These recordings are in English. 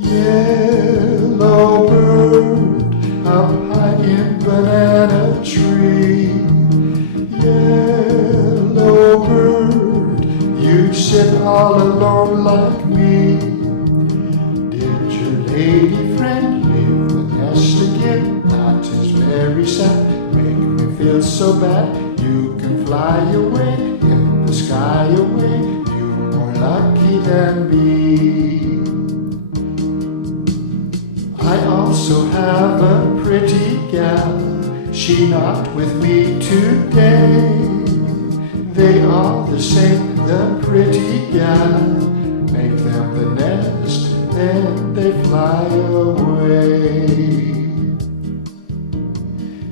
Yellow bird up high in banana tree. Yellow bird, you sit all alone like me. Did your lady friend leave the nest again? That is very sad, make me feel so bad. You can fly away in the sky away, you're more lucky than me. I also have a pretty gal, she not with me today. They are the same, the pretty gal, make them the nest, then they fly away.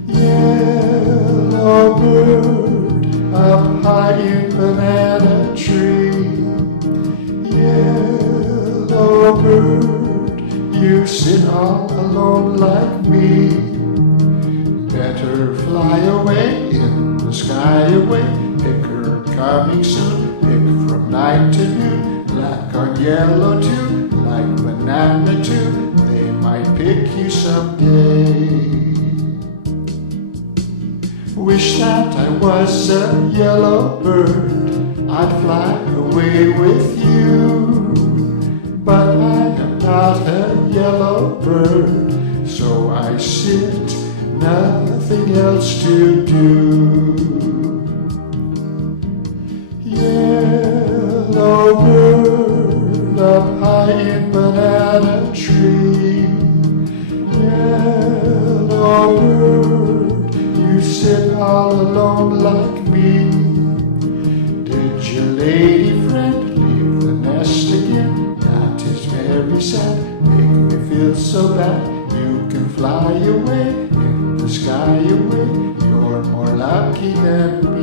Yellow bird up high in banana tree. Yellow bird, you sit all alone like me. Better fly away in the sky away, pick her coming soon, pick from night to noon. Black on yellow too, like banana too, they might pick you someday. Wish that I was a yellow bird, I'd fly away with you. But I am not a yellow bird, so I sit, nothing else to do. Yellow bird up high in banana tree. Yellow bird, you sit all alone like me. Did your lady friend leave the nest again? That is very sad, make me feel so bad. You can fly away in the sky away, you're more lucky than me.